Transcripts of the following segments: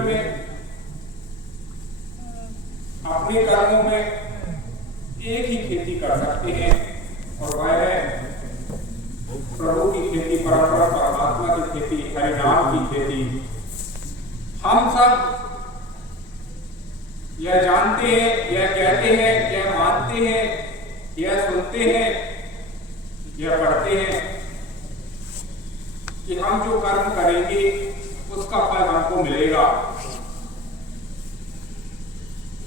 जीवन में अपने कर्मों में एक ही खेती कर सकते हैं और वह है प्रभु की खेती, परमेश्वर परमात्मा की खेती, हरिनाम की खेती। हम सब यह जानते हैं, यह कहते हैं, यह मानते हैं, यह सुनते हैं, यह पढ़ते हैं कि हम जो कर्म करेंगे उसका फल हमको मिलेगा,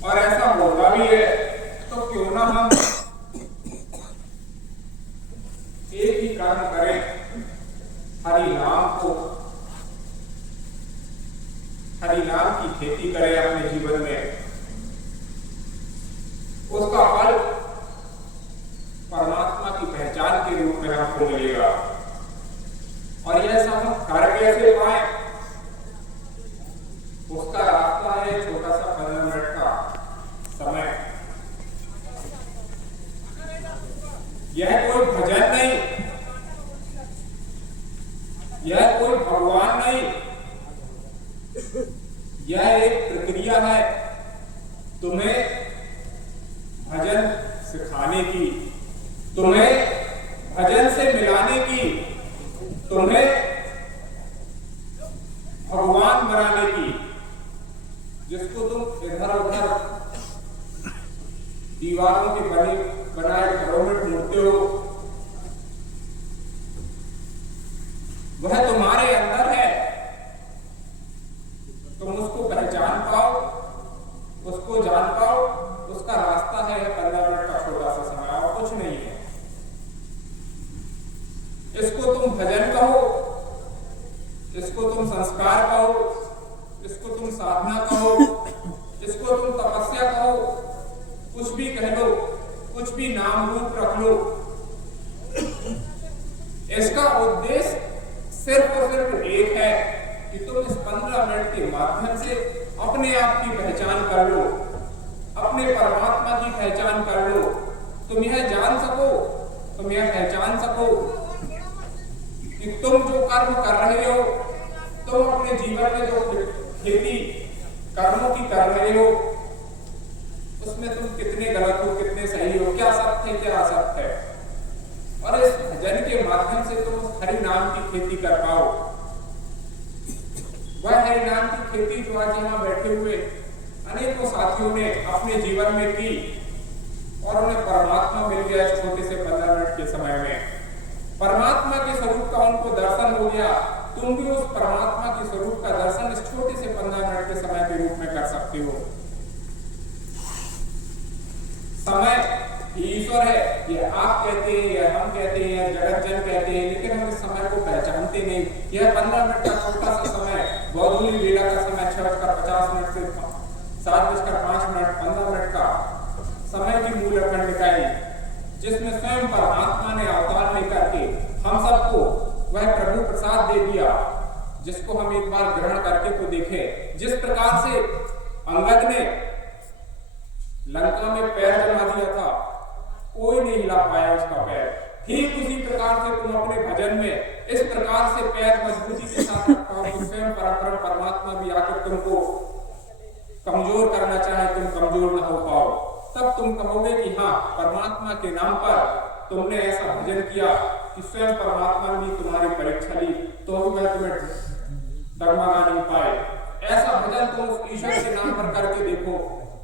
और ऐसा होता भी है। तो क्यों ना हम एक ही कर्म करें, हरि नाम को, हरि नाम की खेती करें अपने जीवन में। उसका फल परमात्मा की पहचान के रूप में हमको मिलेगा। और यह सब हम कर कैसे पाए, उसका रास्ता है छोटा सा 15 मिनट का समय। यह कोई भजन नहीं, यह कोई भगवान नहीं, यह एक प्रक्रिया है तुम्हें भजन सिखाने की, तुम्हें भजन से मिलाने की, तुम्हें भगवान बनाने की। जिसको तुम इधर उधर दीवारों के बनाए घरों में ढूंढते हो, वह तुम्हारे अंदर है। तुम उसको पहचान पाओ, उसको जान पाओ, उसका रास्ता है 15 मिनट का छोटा सा समय, और कुछ नहीं है। इसको तुम भजन कहो, इसको तुम संस्कार कहो, इसको तुम साधना कहो, इसको तुम तपस्या कहो, कुछ भी कह लो, कुछ भी नाम रूप रख लो। इसका उद्देश्य सिर्फ और सिर्फ एक है कि तुम इस 15 मिनट के माध्यम से अपने आप की पहचान कर लो, अपने परमात्मा की पहचान कर लो। तुम यह जान सको, तुम यह पहचान सको कि तुम जो कर्म कर रहे हो, तुम अपने जीवन में जो खेती कर्मों की कर रहे हो, उसमें तुम कितने गलत हो, कितने सही हो, क्या सत्य है, क्या असत्य है। और इस भजन के माध्यम से तुम हरि नाम की खेती कर पाओ। वह हरि नाम की खेती जो आज यहाँ बैठे हुए अनेकों साथियों ने अपने जीवन में की, और उन्हें परमात्मा मिल गया इस छोटे से 15 मिनट के समय में। परमात्मा के स्वरूप का उनको दर्शन हो गया। तुम भी उस परमात्मा के स्वरूप का दर्शन इस छोटे से 15 मिनट के समय के रूप में कर सकते हो। समय ईश्वर है, ये आप कहते हैं, यह हम कहते हैं, जगत जन कहते हैं, लेकिन हम इस समय को पहचानते नहीं। यह 15 मिनट का छोटा सा समय, गोधूली वेला का समय 6:50 से 7:05, 15 मिनट का समय की मूल अखंड निकाय, जिसमें स्वयं परमात्मा ने अवतार लेकर के हम सबको वह प्रभु प्रसाद दे दिया, जिसको हम एक बार ग्रहण करके तो देखें। जिस प्रकार से अंगद ने लंका में पैर जमा दिया था, कोई नहीं हिला पाया उसका पैर, ठीक उसी प्रकार से तुम अपने भजन में इस प्रकार से पैर मजबूती के साथ रखो कि स्वयं पराक्रम परमात्मा भी आकर तुमको कमजोर करना चाहे, तुम कमजोर न हो पाओ। तब तुम कहोगे कि हाँ, परमात्मा के नाम पर तुमने ऐसा भजन किया कि स्वयं परमात्मा ने तुम्हारी परीक्षा ली, तो भी वह तुम्हें डगमगा नहीं पाए। ऐसा भजन तुम उस ईश्वर के नाम पर करके देखो,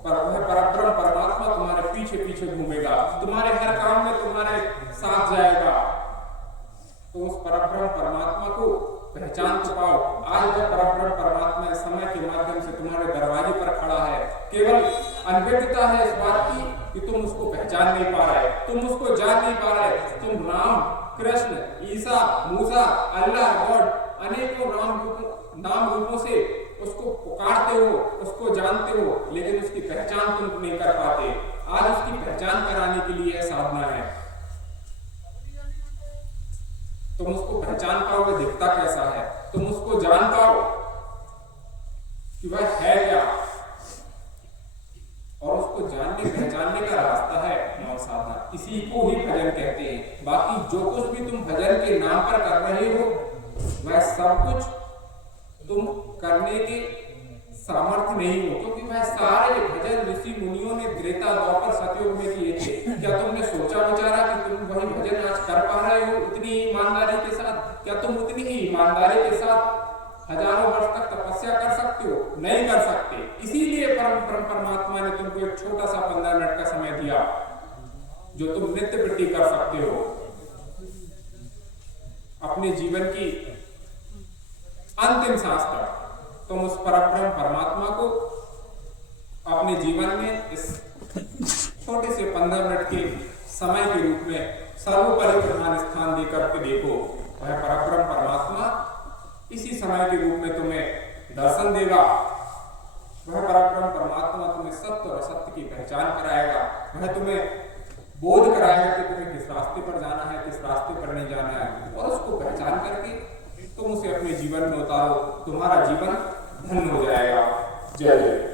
पर वह परब्रह्म परमात्मा तुम्हारे पीछे पीछे घूमेगा, तुम्हारे हर काम में तुम्हारे साथ जाएगा। तो उस परब्रह्म परमात्मा को पहचान तो पाओ। आज वह परब्रह्म परमात्मा इस समय के माध्यम से तुम्हारे दरवाजे पर खड़ा है। केवल अनभिज्ञता है इस बात की कि तुम उसको पहचान नहीं पा रहे, तुम उसको जान नहीं पा रहे। तुम राम, कृष्ण, ईसा, मूसा, अल्लाह, गॉड अनेकों नाम रूपों से उसको पुकारते हो, उसको जानते हो, लेकिन उसकी पहचान तुम नहीं कर पाते। आज उसकी पहचान कराने के लिए साधना है। तुम उसको पहचान पाओ वह दिखता कैसा है, तुम उसको जान पाओ कि वह है क्या, और उसको जानने पहचानने का रास्ता है नाम साधना। इसी को ही भजन कहते हैं। बाकी जो कुछ भी तुम भजन के नाम पर कर रहे हो, वह सब कुछ तुम करने के सामर्थ्य नहीं हो, क्योंकि वह सारे भजन ऋषि मुनियों ने त्रेता द्वापर सतयुग में किए थे। क्या तुमने सोचा विचारा कि तुम वही भजन आज कर पा रहे हो उतनी ईमानदारी के साथ? क्या तुम उतनी ही ईमानदारी के साथ हजारों वर्ष तक तपस्या कर सकते हो? नहीं कर सकते। इसीलिए परमात्मा ने तुमको एक छोटा सा 15 मिनट का समय दिया जो तुम नित्य वृद्धि कर सकते हो। अपने जीवन की अंतिम सांस तक तुम उस परब्रह्म परमात्मा को अपने जीवन में इस छोटे से 15 मिनट के समय के रूप में सर्वोपरि प्रधान स्थान देकर के देखो। वह परब्रह्म परमात्मा इसी समय के रूप में तुम्हें दर्शन देगा। वह परब्रह्म परमात्मा तुम्हें सत्य और असत्य की पहचान कराएगा। वह तुम्हें बोध कराएगा कि तुम्हें किस रास्ते पर जाना है, किस रास्ते पर नहीं जाना है, और उसको पहचान करके तुम उसे अपने जीवन में उतारो। तुम्हारा जीवन धन्य हो जाएगा। जय जय।